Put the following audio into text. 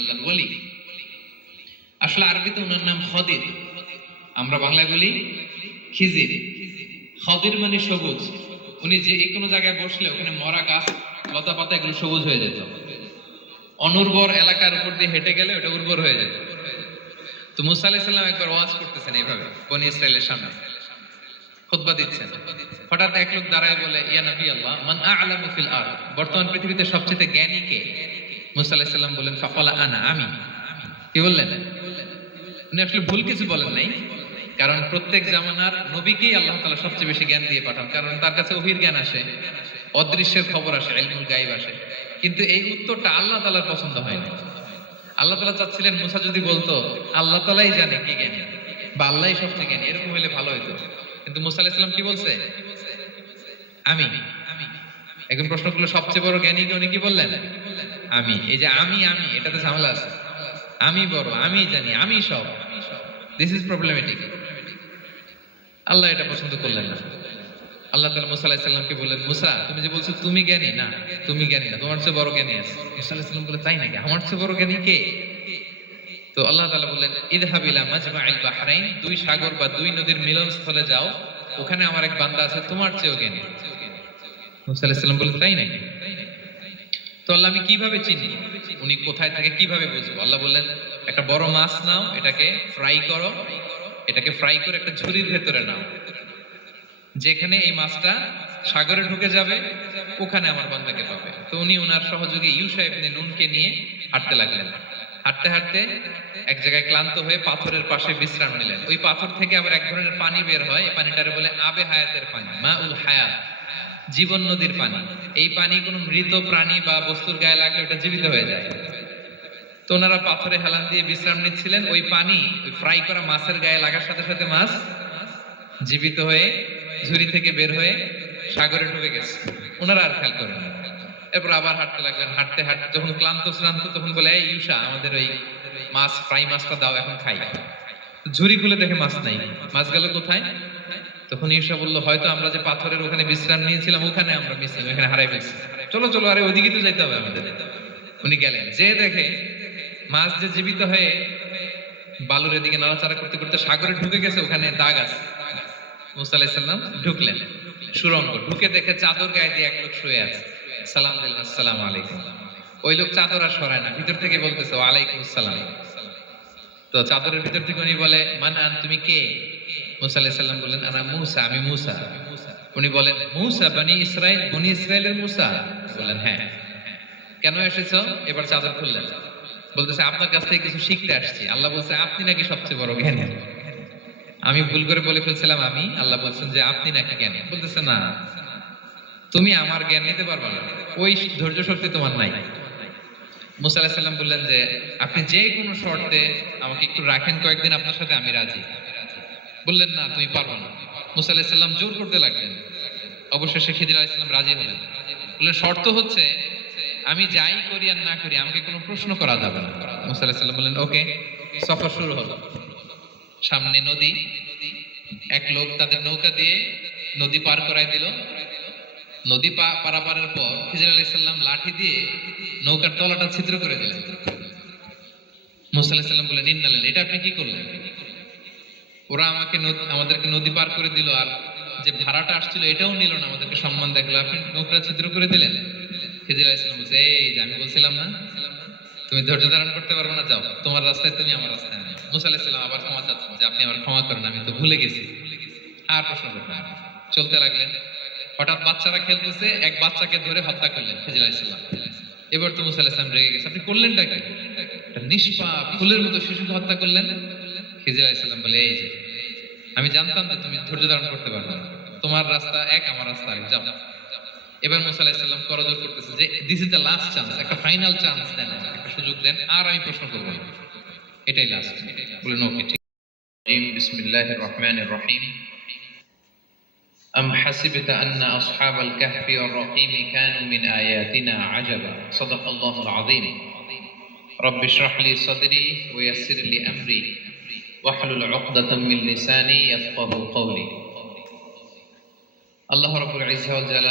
আল্লাহর ওলি। আসলে আরবিতে ওনার নাম খদির, আমরা বাংলায় বলি খিজির। খদির মানে সবুজ। উনি যে কোনো জায়গায় বসলে ওখানে মরা গাছ লতা পাতা এগুলো সবুজ হয়ে যেত। অনুর্বর এলাকার উপর দিয়ে হেঁটে গেলে ওটা উর্বর হয়ে যেত। তো মুসা আলাইহিস সালাম একবার ওয়াজ করতেছেন এইভাবে বনী ইসরাইলের সামনে, খুতবা দিচ্ছেন। হঠাৎ এক লোক দাঁড়ায় বলে, ইয়া নবী আল্লাহ, মান আ'লামু ফিল আরদ, বর্তমান পৃথিবীতে সবচেয়ে জ্ঞানী কে? মুসা আলাইহিস সালাম বললেন, ফাকালা আনা, আমি। কি বললেন? উনি আসলে ভুল কিছু বলেন নাই, কারণ প্রত্যেক জামানার নবীকেই আল্লাহ তাআলা সবচেয়ে বেশি জ্ঞান দিয়ে পাঠান, কারণ তার কাছে ওহীর জ্ঞান আসে, অদৃশ্যের খবর আসে, ইলমুল গায়ব আসে। কিন্তু এই উত্তরটা আল্লাহ তাআলার পছন্দ হয় না। আল্লাহ তাআলা চাচ্ছিলেন মুসা যদি বলতো আল্লাহ তাআলাই জানে কে জ্ঞানী বা আল্লাহই সবচেয়ে জ্ঞানী, এরকম হলে ভালো হতো। কিন্তু মুসা আলাইহিস সালাম কি বলছে? আমি। এখন প্রশ্ন করলো সবচেয়ে বড় জ্ঞানী কে? উনি কি বললেন? আমি। এই যে আমি আমি, এটাতে ঝামেলা আছে। আমি বড়, আমি জানি, আমি সব, দিস ইজ প্রবলেমেটিক। আল্লাহ এটা পছন্দ করলেন না। আল্লাহ তাআলা মুসা আলাইহিস সালামকে বললেন, মুসা তুমি যে বলছো তুমি জ্ঞানী, না তুমি জ্ঞানী না, তোমার চেয়ে বড় জ্ঞানী আছে। মুসা আলাইহিস সালাম বলে, তাই নাকি? আমার চেয়ে বড় জ্ঞানী কে? তো আল্লাহ তাআলা বললেন, ইযহাব ইলা মাজমাইল বাহরাইন, দুই সাগর বা দুই নদীর মিলনস্থলে যাও, ওখানে আমার এক বান্দা আছে তোমার চেয়েও জ্ঞানী। মুসা আলাইহিস সালাম বললেন, তাই নাকি? তো আল্লাহ, আমি কিভাবে চিনি উনি কোথায় থাকে, কিভাবে বুঝবো? আল্লাহ বললেন, একটা বড় মাছ নাও, এটাকে ফ্রাই করো, এটাকে ফ্রাই করে একটা ঝুড়ির ভেতরে নাও, যেখানে এই মাছটা সাগরে ঢুকে যাবে ওখানে আমার বান্দাকে পাবে। তো উনি ওনার সহযোগী ইউশা ইবনে নুনকে নিয়ে হাঁটতে লাগলেন। হাঁটতে হাঁটতে এক জায়গায় ক্লান্ত হয়ে পাথরের পাশে বিশ্রাম নিলেন। ওই পাথর থেকে আবার এক ধরনের পানি বের হয়, এই পানিটারে বলে আবে হায়াতের পানি, মাউল হায়াত, জীবন নদীর পানি। এই পানি কোনো মৃত প্রাণী বা বস্তুর গায়ে লাগলে ওটা জীবিত হয়ে যায়। তো ওনারা পাথরে হেলান দিয়ে বিশ্রাম নিচ্ছিলেন, ওই পানি ওই ফ্রাই করা মাছের গায়ে লাগার সাথে সাথে মাছ জীবিত হয়ে ঝুড়ি থেকে বের হয়ে সাগরে ঢুকে গেছে। ওনারা আর খেয়াল করেন না। এরপর আবার হাঁটতে লাগলেন। হাঁটতে হাঁটতে যখন ক্লান্ত শ্রান্ত, তখন বলে, এই ইউশা, আমাদের ওই মাছ ফ্রাই মাছটা দাও, এখন খাই। ঝুড়ি খুলে দেখে মাছ নাই। মাছ গেল কোথায়? তখন ইউশা বলল, হয়তো আমরা যে পাথরের ওখানে বিশ্রাম নিয়েছিলাম ওখানে আমরা মিসিং, ওখানে হারাই ফেলছি। চলো চলো, আরে ওইদিকে তো যাইতে হবে আমাদের। উনি গেলেন, যে দেখে মাছ যে জীবিত হয়ে বালুর এদিকে নাড়াচাড়া করতে করতে সাগরে ঢুকে গেছে, ওখানে দাগ আছে। মুসা আলাইহিস সালাম ঢুকলেন সুড়ঙ্গ, ঢুকে দেখে চাদর গায়ে দিয়ে এক লোক শুয়ে আছে। সালাম দিলেন, আসসালামু আলাইকুম। ওই লোক চাদর আর সরায় না, ভিতর থেকে বলতেছে, ওয়ালাইকুম আসসালাম। তো চাদরের ভিতর থেকে উনি বলে, মান আন, তুমি কে? মুসা আলাইহিস সালাম বললেন, আনা মুসা, আমি মুসা। উনি বলেন, মুসা বনি ইসরাইল, বনি ইসরাইলের মুসা? বললেন, হ্যাঁ। কেন এসেছো? এবার চাদর খুললেন। বলতেছে, আপনার কাছ থেকে কিছু শিখতে আসছি। আল্লাহ বলছে, আপনি নাকি সবচেয়ে বড় জ্ঞানী। আমি ভুল করে বলে ফেলছিলাম আমি। আল্লাহ বলছেন যে আপনি নাকি জ্ঞানী। বলতেছে, না, তুমি আমার জ্ঞান নিতে পারবে না, ওই ধৈর্য শক্তি তোমার নাই। মুসা আলাইহিস সালাম বললেন যে, আপনি যে কোনো শর্তে আমাকে একটু রাখেন কয়েকদিন আপনার সাথে, আমি রাজি। বললেন, না, তুমি পারবে না। মুসা আলাইহিস সালাম জোর করতে লাগলেন। অবশেষে খিজির আলাইহিস সালাম রাজি হলেন। বললেন, শর্ত হচ্ছে আমি যাই করি আর না করি আমাকে কোনো প্রশ্ন করা যাবে না। মুসা আলাইহিস সালাম বললেন, ওকে। সফর শুরু হলো। সামনে নদী, এক লোক তাদের নৌকা দিয়ে নদী পার করায় দিল। নদী পারাপারের পর খিজির আলাইহিস সালাম লাঠি দিয়ে নৌকার তলাটা ছিদ্র করে দিলেন। মুসা আলাইহিস সালাম বললেন, ইন্নালিল্লাহ, এটা আপনি কি করলেন? ওরা আমাদেরকে নদী পার করে দিল, আর যে ভাড়াটা আসছিল এটাও নিল না, আমাদেরকে সম্মান দেখলো, আপনি নৌকা ছিদ্র করে দিলেন। খিজির আলাইহিস সালাম বলছে, এই যে আমি বলছিলাম না তুমি ধৈর্য ধারণ করতে পারবে না, যাও, তোমার রাস্তায় তুমি, আমার রাস্তায় আমি। মুসা আলাইহিস সালাম আবার ক্ষমা চাচ্ছেন যে, আপনি আমার ক্ষমা করেন, আমি তো ভুলে গেছি, আর প্রশ্ন করবেন না। চলতে লাগলেন। হঠাৎ বাচ্চারা খেলতেছে, এক বাচ্চাকে ধরে হত্যা করলেন খিজির আলাইহিস সালাম। এবার তো মুসা আলাইহিস সালাম রেগে গেছে, আপনি করলেনটা কি? একটা নিষ্পাপ ফুলের মতো শিশুকে হত্যা করলেন। খিজির আলাইহিস সালাম বলে, এই যে আমি জানতাম যে তুমি ধৈর্য ধারণ করতে পারবে না, তোমার রাস্তা এক, আমার রাস্তা আরেক, যাও। এবার মুসা আলাইহিস সালাম করজোর করতেছে যে, this is the last chance, একটা ফাইনাল চান্স দেন, একটা সুযোগ দেন, আর আমি প্রশ্ন করব না, এটাই লাস্ট। বলেন, ওকে, ঠিক। বিসমিল্লাহির রহমানির রহিম। আম হাসিবতা আন্না আসহাবাল কাহফি ওয়ার রাকিম কানু মিন আয়াতিনা আজাবা। সাদাকাল্লাহুল আযীম। রব্বি ইশরাহ লি সাদরি ওয়া ইয়াসসির লি আমরি ওয়াহলুল উকদাতাম মিন লিসানি ইয়াফকাহু কওলি। আল্লাহ রাব্বুল ইজ্জা ওয়াল জালাল